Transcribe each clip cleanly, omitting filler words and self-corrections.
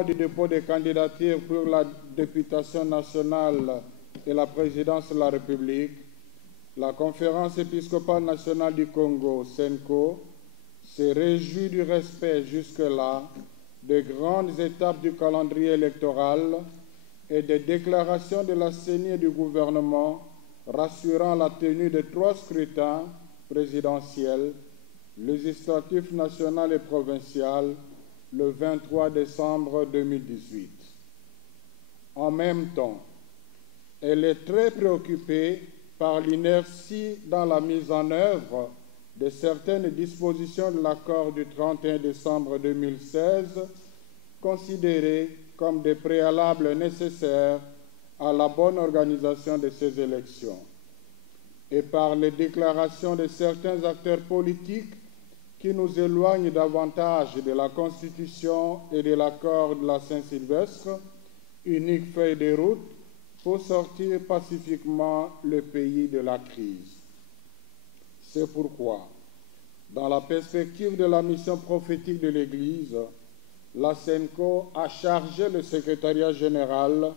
Du dépôt des candidatures pour la députation nationale et la présidence de la République, la Conférence épiscopale nationale du Congo, CENCO, se réjouit du respect jusque-là des grandes étapes du calendrier électoral et des déclarations de la CENI et du gouvernement rassurant la tenue de 3 scrutins présidentiels, législatifs national et provincial, le 23 décembre 2018. En même temps, elle est très préoccupée par l'inertie dans la mise en œuvre de certaines dispositions de l'accord du 31 décembre 2016, considérées comme des préalables nécessaires à la bonne organisation de ces élections, et par les déclarations de certains acteurs politiques qui nous éloignent davantage de la Constitution et de l'accord de la Saint-Sylvestre, unique feuille de route pour sortir pacifiquement le pays de la crise. C'est pourquoi, dans la perspective de la mission prophétique de l'Église, la CENCO a chargé le secrétariat général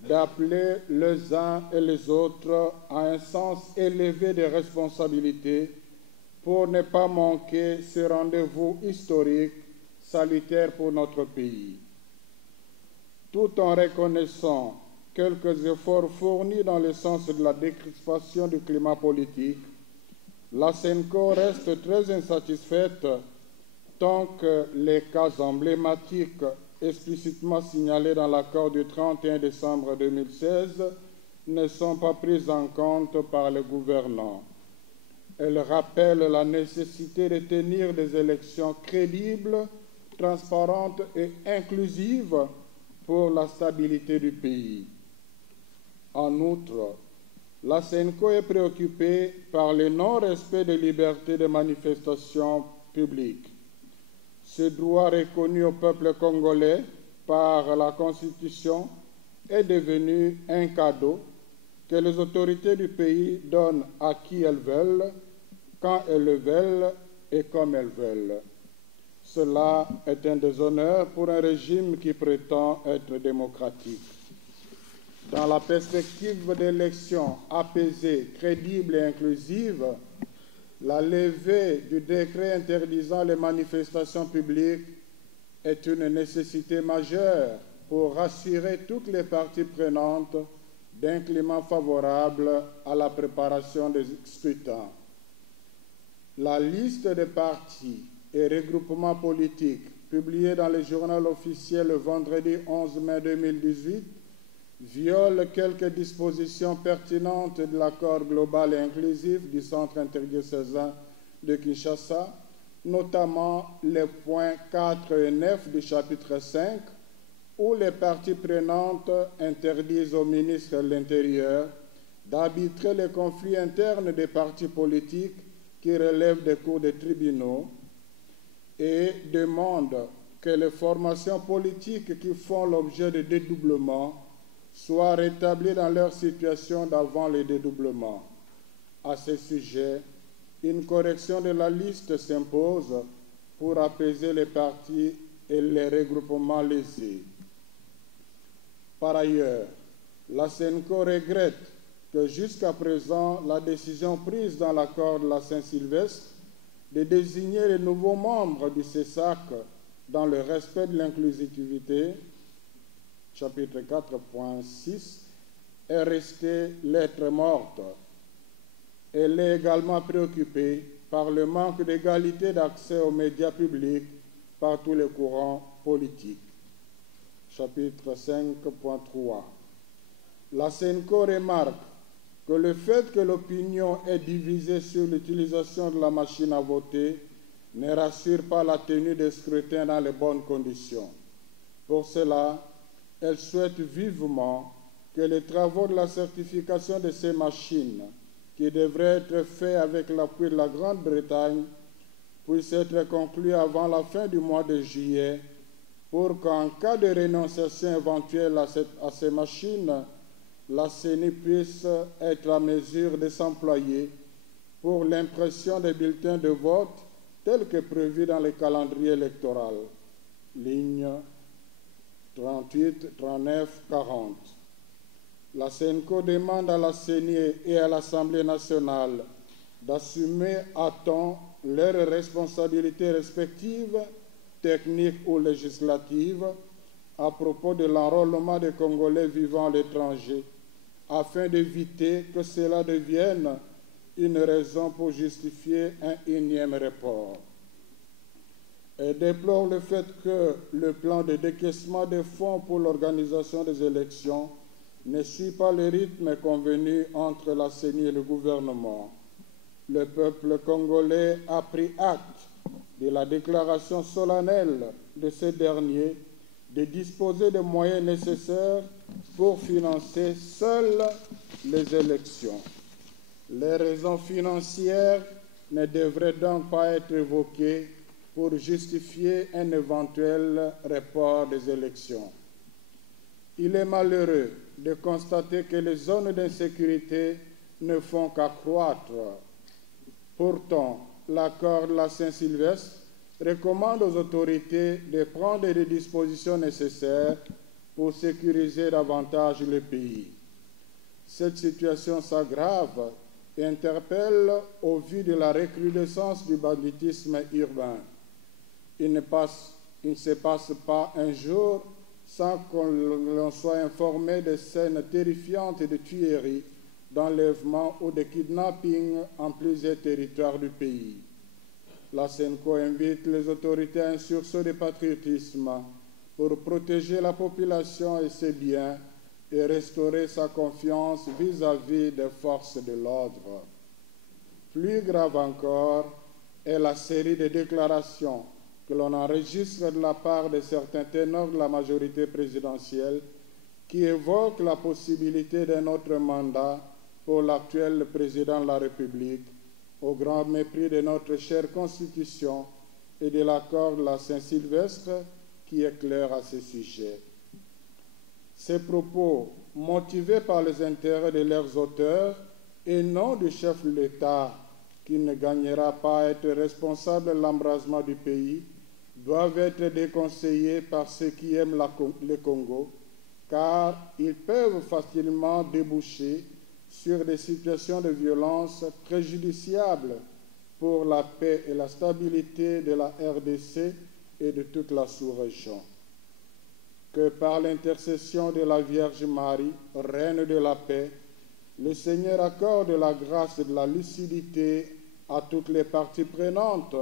d'appeler les uns et les autres à un sens élevé de responsabilité pour ne pas manquer ce rendez-vous historique salutaire pour notre pays. Tout en reconnaissant quelques efforts fournis dans le sens de la décrispation du climat politique, la CENCO reste très insatisfaite tant que les cas emblématiques explicitement signalés dans l'accord du 31 décembre 2016 ne sont pas pris en compte par les gouvernants. Elle rappelle la nécessité de tenir des élections crédibles, transparentes et inclusives pour la stabilité du pays. En outre, la CENCO est préoccupée par le non-respect des libertés de manifestation publique. Ce droit reconnu au peuple congolais par la Constitution est devenu un cadeau que les autorités du pays donnent à qui elles veulent, quand elles le veulent et comme elles veulent. Cela est un déshonneur pour un régime qui prétend être démocratique. Dans la perspective d'élections apaisées, crédibles et inclusives, la levée du décret interdisant les manifestations publiques est une nécessité majeure pour rassurer toutes les parties prenantes d'un climat favorable à la préparation des scrutins. La liste des partis et regroupements politiques publiée dans le journal officiel le vendredi 11 mai 2018 viole quelques dispositions pertinentes de l'accord global et inclusif du Centre interdiocésain de Kinshasa, notamment les points 4 et 9 du chapitre 5, où les parties prenantes interdisent au ministre de l'Intérieur d'arbitrer les conflits internes des partis politiques qui relèvent des cours des tribunaux et demandent que les formations politiques qui font l'objet de dédoublement soient rétablies dans leur situation d'avant le dédoublement. À ce sujet, une correction de la liste s'impose pour apaiser les partis et les regroupements lésés. Par ailleurs, la CENCO regrette que jusqu'à présent, la décision prise dans l'accord de la Saint-Sylvestre de désigner les nouveaux membres du CESAC dans le respect de l'inclusivité, chapitre 4.6, est restée lettre morte. Elle est également préoccupée par le manque d'égalité d'accès aux médias publics par tous les courants politiques. Chapitre 5.3. La CENCO remarque que le fait que l'opinion est divisée sur l'utilisation de la machine à voter ne rassure pas la tenue des scrutins dans les bonnes conditions. Pour cela, elle souhaite vivement que les travaux de la certification de ces machines, qui devraient être faits avec l'appui de la Grande-Bretagne, puissent être conclus avant la fin du mois de juillet pour qu'en cas de renonciation éventuelle à ces machines, la CENI puisse être à mesure de s'employer pour l'impression des bulletins de vote tels que prévus dans le calendrier électoral. Ligne 38 39 40. La CENCO demande à la CENI et à l'Assemblée nationale d'assumer à temps leurs responsabilités respectives, techniques ou législatives, à propos de l'enrôlement des Congolais vivant à l'étranger, afin d'éviter que cela devienne une raison pour justifier un énième report. Elle déplore le fait que le plan de décaissement des fonds pour l'organisation des élections ne suit pas le rythme convenu entre la CENI et le gouvernement. Le peuple congolais a pris acte de la déclaration solennelle de ce dernier de disposer des moyens nécessaires pour financer seules les élections. Les raisons financières ne devraient donc pas être évoquées pour justifier un éventuel report des élections. Il est malheureux de constater que les zones d'insécurité ne font qu'accroître. Pourtant, l'accord de la Saint-Sylvestre recommande aux autorités de prendre les dispositions nécessaires pour sécuriser davantage le pays. Cette situation s'aggrave et interpelle au vu de la recrudescence du banditisme urbain. Il ne se passe pas un jour sans qu'on soit informé de scènes terrifiantes de tueries, d'enlèvements ou de kidnappings en plusieurs territoires du pays. La CENCO invite les autorités à un sursaut de patriotisme pour protéger la population et ses biens et restaurer sa confiance vis-à-vis des forces de l'ordre. Plus grave encore est la série de déclarations que l'on enregistre de la part de certains ténors de la majorité présidentielle qui évoquent la possibilité d'un autre mandat pour l'actuel président de la République, au grand mépris de notre chère Constitution et de l'accord de la Saint-Sylvestre qui est clair à ce sujet. Ces propos, motivés par les intérêts de leurs auteurs et non du chef de l'État qui ne gagnera pas à être responsable de l'embrasement du pays, doivent être déconseillés par ceux qui aiment le Congo, car ils peuvent facilement déboucher sur des situations de violence préjudiciables pour la paix et la stabilité de la RDC et de toute la sous-région. Que par l'intercession de la Vierge Marie, Reine de la paix, le Seigneur accorde la grâce et de la lucidité à toutes les parties prenantes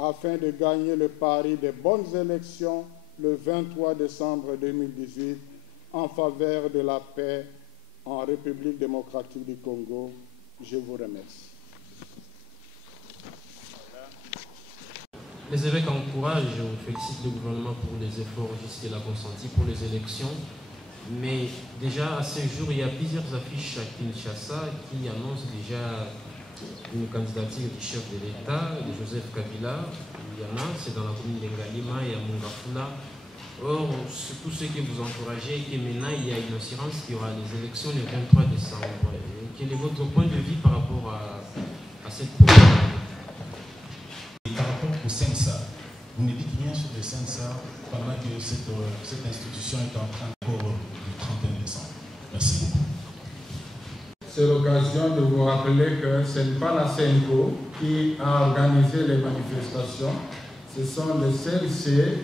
afin de gagner le pari des bonnes élections le 23 décembre 2018 en faveur de la paix en République démocratique du Congo. Je vous remercie. Les évêques encouragent et félicitent le gouvernement pour les efforts jusqu'il a consentis pour les élections. Mais déjà à ce jour, il y a plusieurs affiches à Kinshasa qui annoncent déjà une candidature du chef de l'État, de Joseph Kabila. Il y en a, c'est dans la commune de Ngalima et à Mungafula. Or, tout ce que vous encouragez, et que maintenant il y a une assurance qu'il y aura les élections le 23 décembre. Quel est votre point de vue par rapport à cette proposition? Par rapport au CENSA, vous ne dites rien sur le CENSA pendant que cette institution est en train encore du 31 décembre. Merci beaucoup. C'est l'occasion de vous rappeler que ce n'est pas la CENCO qui a organisé les manifestations, ce sont les CLC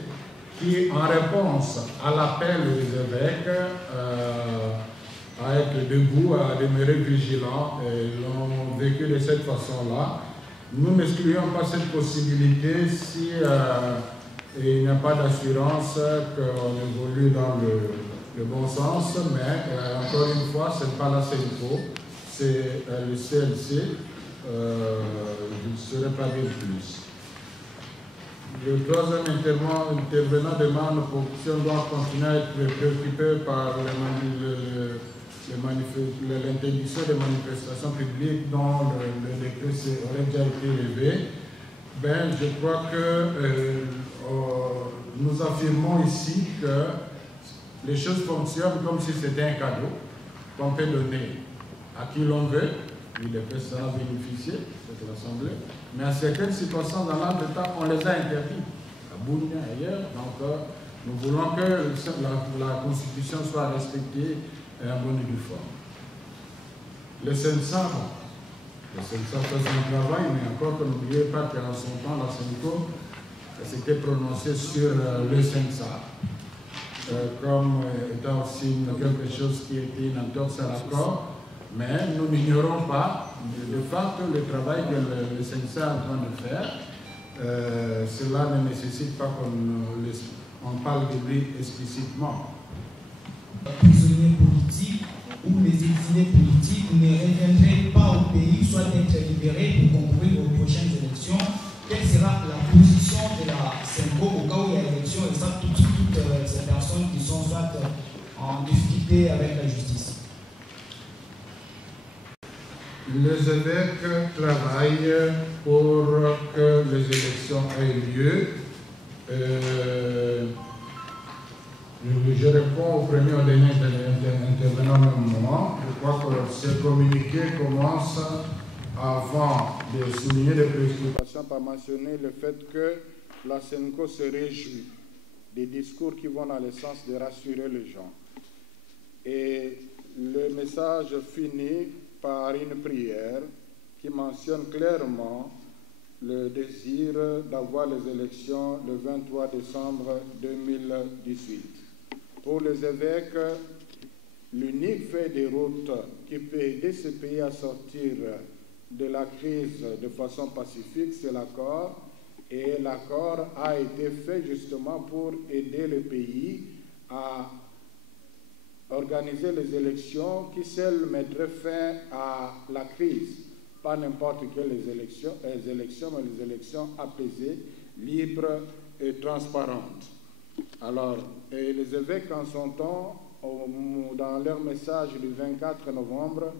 qui, en réponse à l'appel des évêques à être debout, à demeurer vigilants, l'ont vécu de cette façon-là. Nous n'excluons pas cette possibilité si il n'y a pas d'assurance qu'on évolue dans le bon sens, mais encore une fois, ce n'est pas la CENCO, c'est le CLC, je ne saurais pas dire plus. Le troisième intervenant demande si on doit continuer à être préoccupé par l'interdiction des manifestations publiques dont le décret aurait déjà été levé. Ben, je crois que nous affirmons ici que les choses fonctionnent comme si c'était un cadeau qu'on peut donner à qui l'on veut. Il est précédemment bénéficié, c'est l'Assemblée. Mais à certaines circonstances, dans l'entretemps, on les a interdits, à Bounia et ailleurs. Donc, Nous voulons que la Constitution soit respectée et en bonne et due forme. Le CENSA fait son travail, mais encore que n'oubliez pas qu'en son temps, la CENCO s'était prononcée sur le CENSA comme étant aussi quelque chose qui était une entorse à l'accord, mais nous n'ignorons pas de facto le travail que le CENSA est en train de faire. Cela ne nécessite pas qu'on parle de lui explicitement. Les prisonniers politiques ou les exilés politiques ne reviendraient pas au pays, soit d'être libérés pour concourir aux prochaines élections. Quelle sera la position de la CENCO au cas où il y a élection et ça toutes ces personnes qui sont soit en difficulté avec la justice? Les évêques travaillent pour que les élections aient lieu. Je réponds au premier ou dernier intervenant au même moment. Je crois que ce communiqué commence avant de souligner les préoccupations par mentionner le fait que la CENCO se réjouit des discours qui vont dans le sens de rassurer les gens. Et le message finit par une prière qui mentionne clairement le désir d'avoir les élections le 23 décembre 2018. Pour les évêques, l'unique fait de route qui peut aider ce pays à sortir de la crise de façon pacifique, c'est l'accord. Et l'accord a été fait justement pour aider le pays à organiser les élections qui seules mettraient fin à la crise. Pas n'importe quelles élections, mais les élections apaisées, libres et transparentes. Alors, et les évêques en son temps, dans leur message du 24 novembre,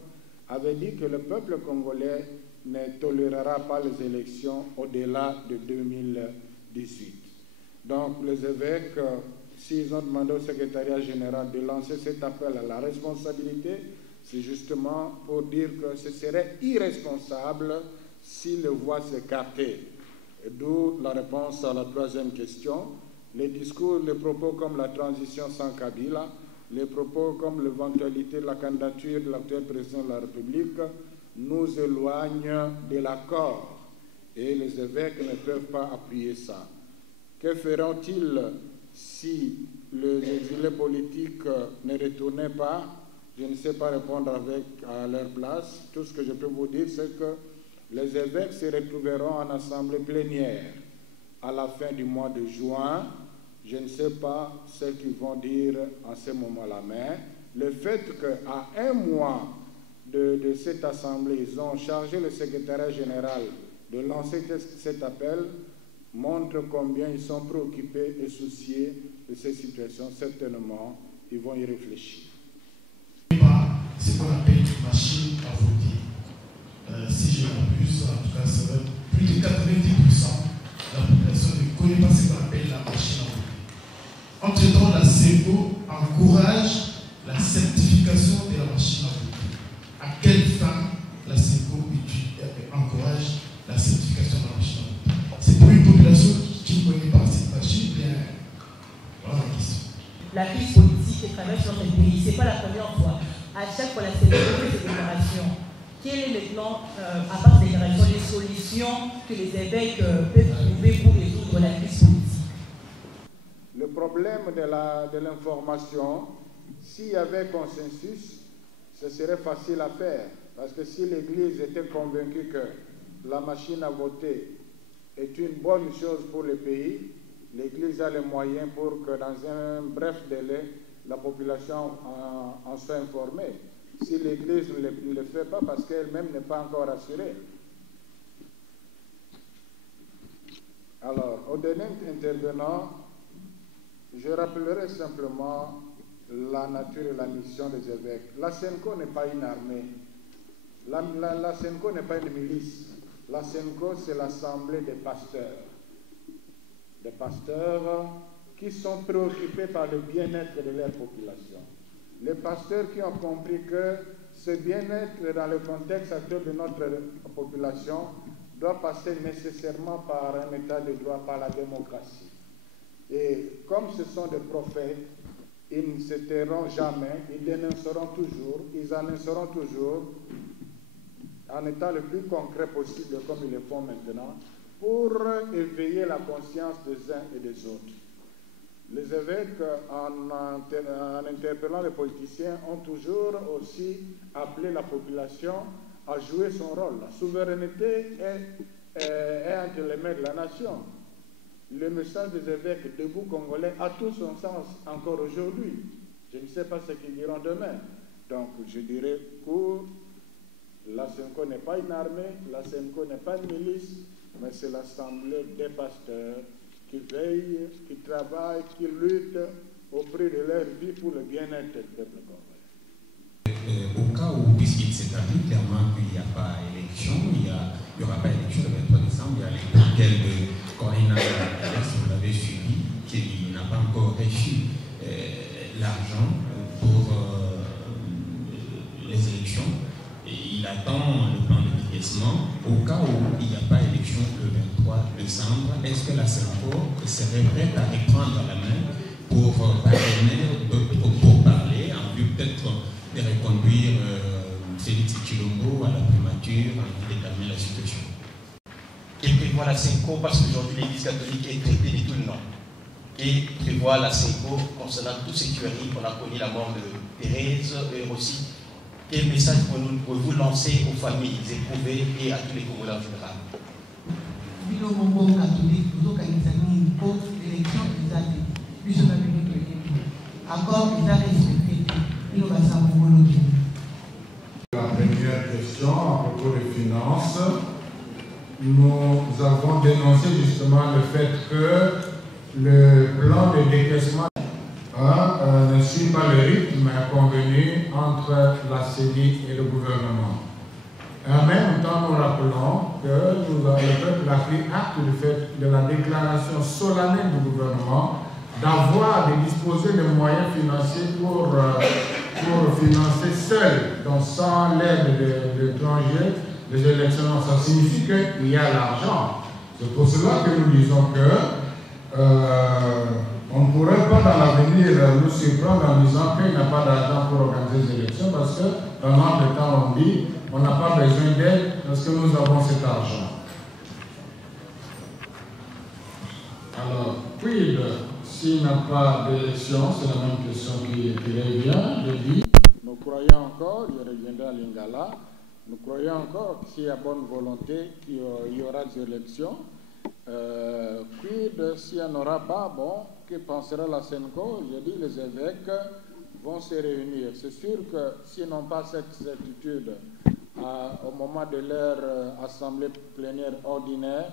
avaient dit que le peuple congolais ne tolérera pas les élections au-delà de 2018. Donc, les évêques, s'ils ont demandé au secrétariat général de lancer cet appel à la responsabilité, c'est justement pour dire que ce serait irresponsable s'ils voient s'écarter. D'où la réponse à la troisième question. Les discours, les propos comme la transition sans Kabila, les propos comme l'éventualité de la candidature de l'actuel président de la République nous éloignent de l'accord et les évêques ne peuvent pas appuyer ça. Que feront-ils si les exilés politiques ne retournaient pas? Je ne sais pas répondre à leur place. Tout ce que je peux vous dire, c'est que les évêques se retrouveront en assemblée plénière à la fin du mois de juin. Je ne sais pas ce qu'ils vont dire en ce moment-là, mais le fait qu'à un mois de cette assemblée, ils ont chargé le secrétariat général de lancer cet appel montre combien ils sont préoccupés et souciés de ces situations. Certainement, ils vont y réfléchir. C'est ce qu'on appelle une machine à voter. Si je m'abuse, en tout cas, c'est vrai, plus de 90% de la population ne connaît pas ce qu'on appelle la machine à voter. Entre-temps, la CENCO encourage la certification de la machine à voter. À quelle fin la CENCO encourage la certification de la machine à voter? C'est pour une population qui ne connaît pas cette machine, bien. Voilà la question. La crise politique qui traverse notre pays, ce n'est pas la première fois. À chaque fois, la CENCO fait des déclarations. Quel est maintenant, à part ces déclarations, les solutions que les évêques peuvent trouver pour résoudre la crise politique? Le problème de l'information, s'il y avait consensus, ce serait facile à faire. Parce que si l'Église était convaincue que la machine à voter est une bonne chose pour le pays, l'Église a les moyens pour que dans un bref délai, la population en soit informée. Si l'Église ne le fait pas parce qu'elle-même n'est pas encore assurée. Alors, au dernier intervenant, je rappellerai simplement la nature et la mission des évêques. La CENCO n'est pas une armée. La CENCO n'est pas une milice. La CENCO, c'est l'assemblée des pasteurs. Des pasteurs qui sont préoccupés par le bien-être de leur population. Les pasteurs qui ont compris que ce bien-être dans le contexte actuel de notre population doit passer nécessairement par un état de droit, par la démocratie. Et comme ce sont des prophètes, ils ne se tairont jamais, ils dénonceront toujours, ils annonceront toujours, en étant le plus concret possible comme ils le font maintenant, pour éveiller la conscience des uns et des autres. Les évêques, en interpellant les politiciens, ont toujours aussi appelé la population à jouer son rôle. La souveraineté est entre les mains de la nation. Le message des évêques debout congolais a tout son sens encore aujourd'hui. Je ne sais pas ce qu'ils diront demain. Donc je dirais court, la SENCO n'est pas une armée, la SENCO n'est pas une milice, mais c'est l'assemblée des pasteurs qui veillent, qui travaillent, qui luttent au prix de leur vie pour le bien-être du peuple congolais. Au cas où, puisqu'il s'établit clairement qu'il n'y a pas élection, il n'y aura pas élection le 23 décembre, il y a l'école de Corina Alex, vous l'avez suivi, qui n'a pas encore reçu l'argent pour les élections. Et il attend le plan de décaissement. Au cas où il n'y a pas élection le 23 décembre, est-ce que la SENCO serait prête à reprendre la main pour parler, en vue peut-être de reconduire Félix Tshilombo à la primature, en déterminer la situation? Et prévoit la SENCO, parce qu'aujourd'hui l'Église catholique est traitée de tout le nom. Et prévoit la SENCO concernant tous ces tueries. On a connu la mort de Thérèse et aussi. Quel message pour vous lancer aux familles éprouvées et à tous les Congolais en général? Le mouvement catholique, nous avons une autre élection, encore, ils ont respecté. La première question à propos des finances, nous avons dénoncé justement le fait que le plan de décaissement ne suit pas le rythme convenu entre la CENI et le gouvernement. En même temps, nous rappelons que le peuple a pris acte du fait de la déclaration solennelle du gouvernement d'avoir, de disposer de moyens financiers pour financer seul, donc sans l'aide de l'étranger, les élections. Ça signifie qu'il y a l'argent. C'est pour cela que nous disons que on ne pourrait pas dans l'avenir nous surprendre en disant qu'il n'y a pas d'argent pour organiser les élections, parce que dans notre temps on dit on n'a pas besoin d'aide parce que nous avons cet argent. Alors, quid s'il n'y a pas d'élection? C'est la même question qui revient. Je dis, nous croyons encore, je reviendrai à Lingala, nous croyons encore que s'il y a bonne volonté, qu'il y aura des élections. Quid s'il n'y en aura pas, bon, que pensera la SENCO? Je dis, les évêques vont se réunir. C'est sûr que s'ils n'ont pas cette certitude au moment de leur assemblée plénière ordinaire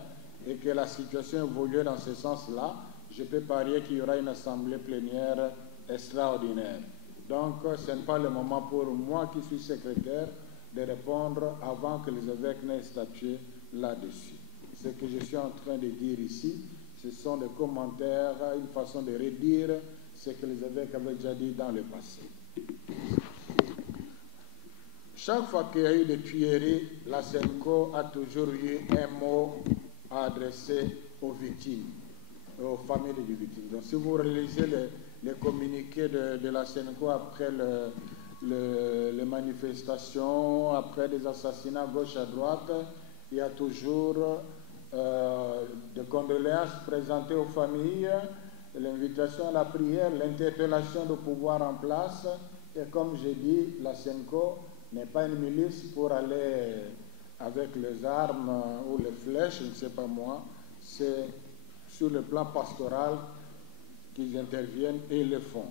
et que la situation évolue dans ce sens-là, je peux parier qu'il y aura une assemblée plénière extraordinaire. Donc, ce n'est pas le moment pour moi qui suis secrétaire de répondre avant que les évêques n'aient statué là-dessus. Ce que je suis en train de dire ici, ce sont des commentaires, une façon de redire ce que les évêques avaient déjà dit dans le passé. Chaque fois qu'il y a eu des tueries, la SENCO a toujours eu un mot à adresser aux victimes, aux familles des victimes. Donc si vous relisez les communiqués de la SENCO après les manifestations, après des assassinats gauche à droite, il y a toujours des condoléances présentées aux familles, l'invitation à la prière, l'interpellation du pouvoir en place. Et comme j'ai dit, la SENCO n'est pas une milice pour aller avec les armes ou les flèches, je ne sais pas moi. C'est sur le plan pastoral qu'ils interviennent et ils le font.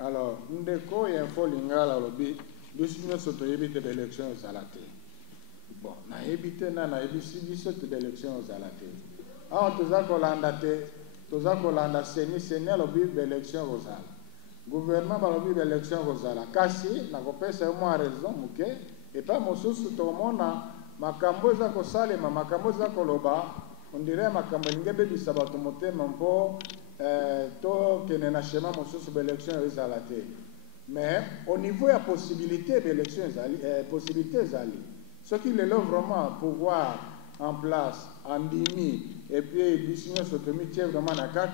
Alors, ndeko et info lingala lobi, nous sommes éviter d'élections aux alatés. Bon, na éviter na éviter d'élections aux alatés. Ah, tous à Kolanda Seni lobi d'élections aux alatés. Gouvernement balobi d'élection kozala kasi na kopesa yo mwa raison muke et pas mosusu tomona makambo eza kosalema makambo eza koloba on dirait makambo ngebe bisaba motema mpo to kene na schéma mosusu d'élection ezala te mais au niveau ya possibilité d'élection ezali possibilité ezali ce qui le vraiment pouvoir en place andimi et puis Bissino Sotomi vraiment à 4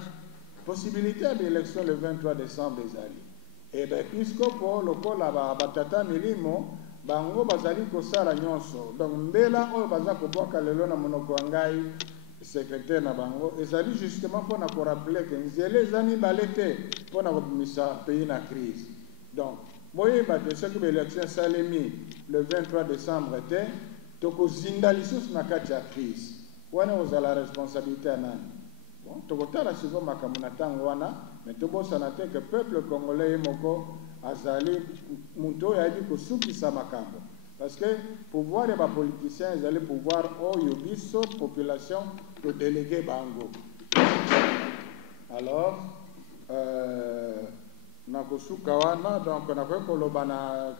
possibilités d'élection le 23 décembre des alliés. Et bien, puisque pour le col à Batata Milimo, bango bazali kosala nyonso. Donc mbela oyo baza koboka lelo na monoko ngai secrétaire na bango ezali justement pour na ko rappeler que nzele ezani balete pour na komisa pays na crise. Donc boye bate ce que l'élection salemi le 23 décembre était toko zinda lisusu na kati ya crise. Wana ozala responsabilité nani? Bon, tokotala siko makambo na tango wana, mais tobosana te que peuple congolais moko azali muto yaji kosukisa makambo. Parce que pouvoir des politiciens, ils allaient pouvoir biso population de déléguer bango. Alors, na kosuka wana donc na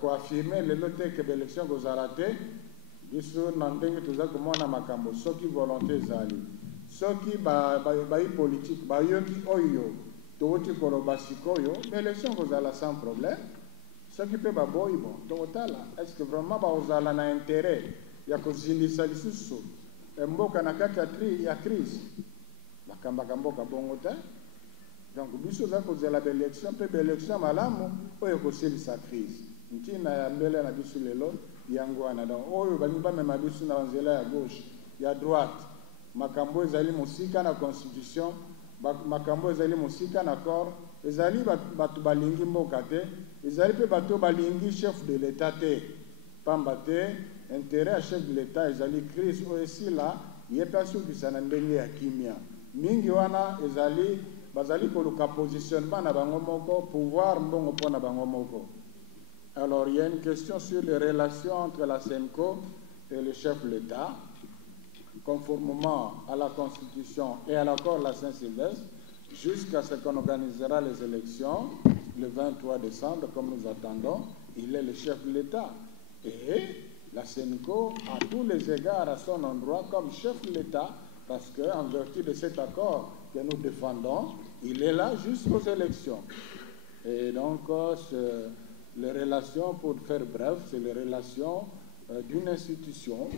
ko affirmer le lote que l'élection gozarate biso na ndenge toza komona makambo soki volonté zali soki ba politique ba yoki oyo toti koloba sikoyo l'élection gozala sans problème. Ce qui peut être bon, est-ce que vraiment vous avez un intérêt? Il y a que zindisa lisusu. Mboka na kati ya crise. Bakamba mboka bongote. Donc biso za kozela élection pe élection malamu oyo kosilisa crise. Ntina ya mbele na biso lelo yango wana donc oyo baniba mema biso na nzela ya gauche, ya droite. Makambo ezali musika na constitution, makambo ezali musika na corps, ezali batu balingi mboka te. Ezali pe bato balingi chef de l'État te. Pamba te intérêt à chef de l'État ezali crise aussi là, yepa soki sana ndenge ya kimia. Mingi wana ezali bazali koluka positionnement na bango moko, pouvoir mbongo pona bango moko. Alors il y a une question sur les relations entre la SENCO et le chef de l'État, conformément à la Constitution et à l'accord de la Saint-Sylvestre, jusqu'à ce qu'on organisera les élections le 23 décembre, comme nous attendons. Il est le chef de l'État. Et la SENCO, à tous les égards, à son endroit, comme chef de l'État, parce qu'en vertu de cet accord que nous défendons, il est là jusqu'aux élections. Et donc, les relations, pour faire bref, c'est les relations d'une institution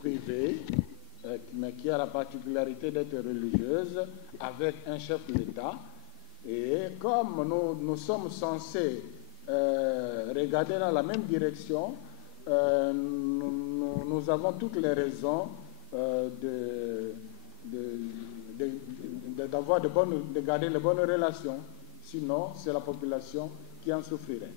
privée, mais qui a la particularité d'être religieuse, avec un chef de l'État. Et comme nous sommes censés regarder dans la même direction, nous avons toutes les raisons de garder de bonnes relations. Sinon, c'est la population qui en souffrirait.